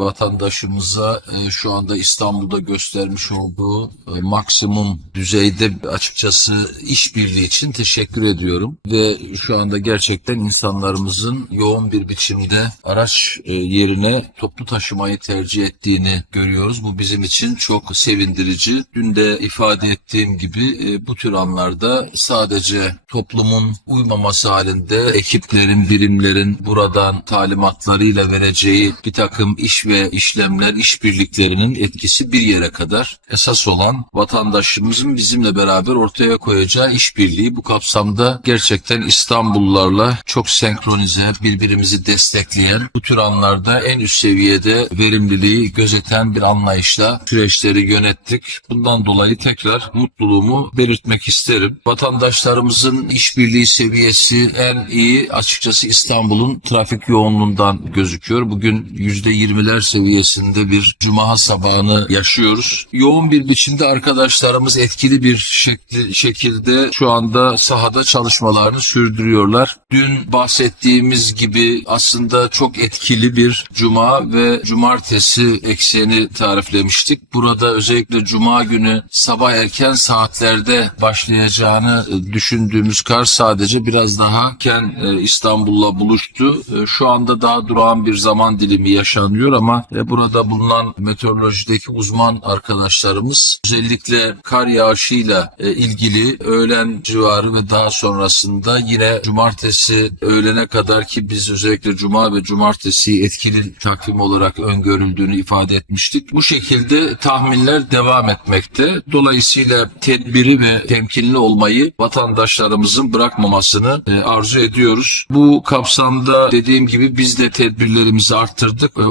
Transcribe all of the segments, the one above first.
vatandaşımıza e, şu anda İstanbul'da göstermiş olduğu e, maksimum düzeyde açıkçası işbirliği için teşekkür ediyorum. Ve şu anda gerçekten insanlarımızın yoğun bir biçimde araç e, yerine toplu taşımayı tercih ettiğini görüyoruz. Bu bizim için çok sevindirici. Dün de ifade ettiğim gibi bu tür anlarda sadece toplumun uymaması halinde ekiplerin, birimlerin buradan talimatlarıyla vereceği bir takım iş ve işlemler, işbirliklerinin etkisi bir yere kadar esas olan vatandaşımızın bizimle beraber ortaya koyacağı işbirliği bu kapsamda gerçekten İstanbullularla çok senkronize, birbirimizi destekleyen, bu tür anlarda en üst seviyede verimliliği gözeten bir anlayışla süreçleri yönettik. Bundan dolayı tekrar mutluluğumu belirtmek isterim. Vatandaşlarımızın işbirliği seviyesi en iyi açıkçası İstanbul'un trafik yoğunluğundan gözüküyor. Bugün %20'ler seviyesinde bir cuma sabahını yaşıyoruz. Yoğun bir biçimde arkadaşlarımız etkili bir şekli, şekilde şu anda sahada çalışmalarını sürdürüyorlar. Dün bahsettiğimiz gibi aslında çok etkili bir cuma ve cumartesi ekseni tariflemiştik. Burada özellikle cuma günü sabah erken saatlerde başlayacağını e, düşündüğümüz kar sadece biraz daha erken e, İstanbul'la buluştu. E, Şu anda daha durağan bir zaman dilimi yaşanıyor ama e, burada bulunan meteorolojideki uzman arkadaşlarımız özellikle kar yağışıyla e, ilgili öğlen civarı ve daha sonrasında yine cumartesi öğlene kadar ki biz özellikle cuma ve cumartesi etkili takvim olarak öngörüldüğünü ifade etmiştik. Bu şekilde tahminler devam etmekte. Dolayısıyla tedbiri ve temkinli olmayı vatandaşlarımızın bırakmamasını e, arzu ediyoruz. Bu kapsamda dediğim gibi biz de tedbirlerimizi arttırdık. E,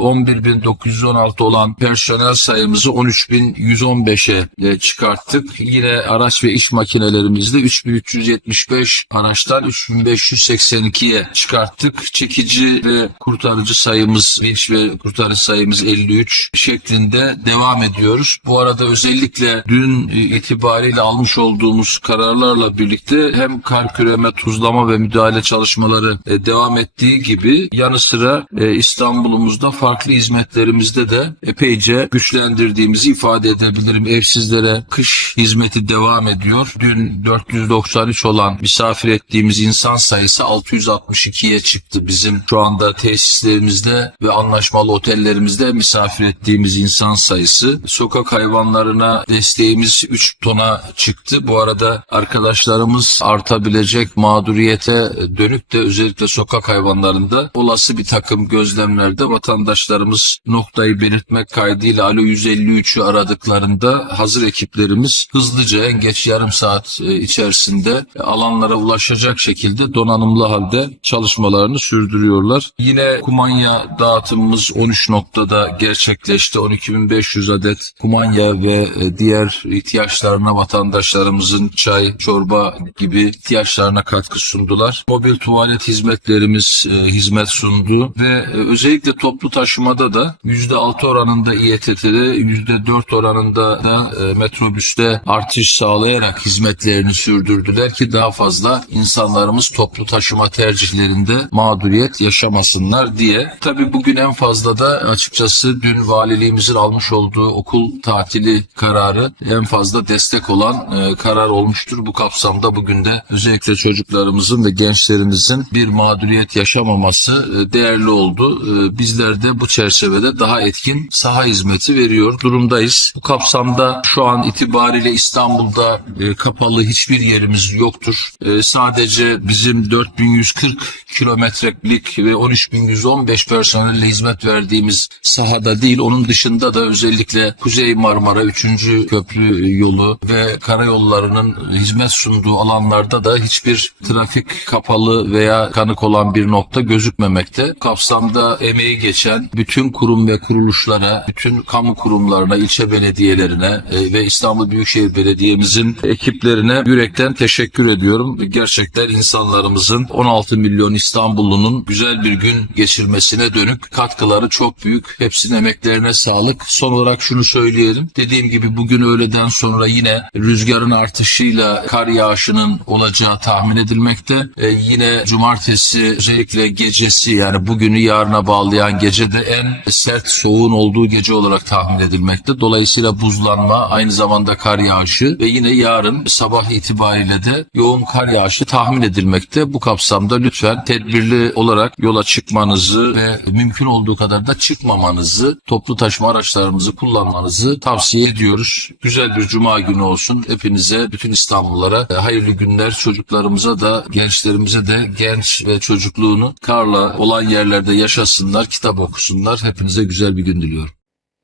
11.916 olan personel sayımızı 13.115'e e, çıkarttık. Yine araç ve iş makinelerimizde 3375 araçtan 3582'ye çıkarttık. Çekici ve kurtarıcı sayımız, vinç ve kurtarıcı sayımız 53 şeklinde devam ediyoruz. Bu arada özellikle dün e, itibariyle almış olduğumuz kararlarla birlikte hem kar küreme, tuzlama ve müdahale çalışmaları e, devam ettiği gibi yanı sıra İstanbul'umuzda farklı hizmetlerimizde de epeyce güçlendirdiğimizi ifade edebilirim. Evsizlere kış hizmeti devam ediyor. Dün 493 olan misafir ettiğimiz insan sayısı 662'ye çıktı bizim şu anda tesislerimizde ve anlaşmalı otellerimizde misafir ettiğimiz insan sayısı. Sokak hayvanlarına desteğimiz 3 tona çıktı. Bu arada arkadaşlarımız artabilecek mağduriyete dönük de özellikle sokak hayvanlarında olası bir takım gözlemlerde vatandaşlarımız noktayı belirtmek kaydıyla Alo 153'ü aradıklarında hazır ekiplerimiz hızlıca en geç yarım saat e, içerisinde alanlara ulaşacak şekilde donanımlı halde çalışmalarını sürdürüyorlar. Yine kumanya dağıtımımız 13 noktada gerçekleşti. 12.500 adet kumanya ve e, diğer ihtiyaçlarına vatandaşlarımızın çay, çorba gibi ihtiyaçlarına katkı sundular. Mobil tuvalet hizmetlerimiz e, hizmet sundu ve özellikle toplu taşımada da %6 oranında İETT'de, %4 oranında da metrobüste artış sağlayarak hizmetlerini sürdürdüler ki daha fazla insanlarımız toplu taşıma tercihlerinde mağduriyet yaşamasınlar diye. Tabii bugün en fazla da açıkçası dün valiliğimizin almış olduğu okul tatili kararı en fazla destek olan e, karar olmuştur. Bu kapsamda bugün de özellikle çocuklarımızın ve gençlerimizin bir mağduriyet yaşamaması e, değerli oldu. E, bizler de bu çerçevede daha etkin saha hizmeti veriyor durumdayız. Bu kapsamda şu an itibariyle İstanbul'da e, kapalı hiçbir yerimiz yoktur. E, sadece bizim 4140 kilometrelik ve 13115 personelle hizmet verdiğimiz sahada değil onun dışında da özellikle Kuzey Marmara 3. köprü yolu ve karayollarının hizmet sunduğu alanlarda da hiçbir trafik kapalı veya kanık olan bir nokta gözükmemekte. Kapsamda emeği geçen bütün kurum ve kuruluşlara, bütün kamu kurumlarına, ilçe belediyelerine e, ve İstanbul Büyükşehir Belediye'mizin ekiplerine yürekten teşekkür ediyorum. Gerçekten insanlarımızın 16 milyon İstanbullunun güzel bir gün geçirmesine dönük katkıları çok büyük. Hepsinin emeklerine sağlık. Son olarak şunu söyleyelim. Dediğim gibi bugün öğleden sonra yine rüzgarın artışıyla kar yağışının olacağı tahmin edilmekte. E, yine cumartesi özellikle gecesi yani bugünü yarına bağlayan gecede en sert soğuğun olduğu gece olarak tahmin edilmekte. Dolayısıyla buzlanma, aynı zamanda kar yağışı ve yine yarın sabah itibariyle de yoğun kar yağışı tahmin edilmekte. Bu kapsamda lütfen tedbirli olarak yola çıkmanızı ve mümkün olduğu kadar da çıkmamanızı, toplu taşıma araçlarımızı kullanmanızı tavsiye ediyoruz. Güzel bir cuma günü olsun. Hepinize, bütün İstanbullulara e, hayırlı günler. Çocuklarımıza da, gençlerimize de genç ve çocukluğunu karla olan yerlerde yaşasınlar, kitap okusunlar. Hepinize güzel bir gün diliyorum.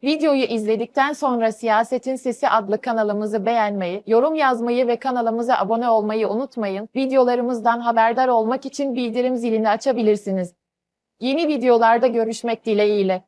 Videoyu izledikten sonra Siyasetin Sesi adlı kanalımızı beğenmeyi, yorum yazmayı ve kanalımıza abone olmayı unutmayın. Videolarımızdan haberdar olmak için bildirim zilini açabilirsiniz. Yeni videolarda görüşmek dileğiyle.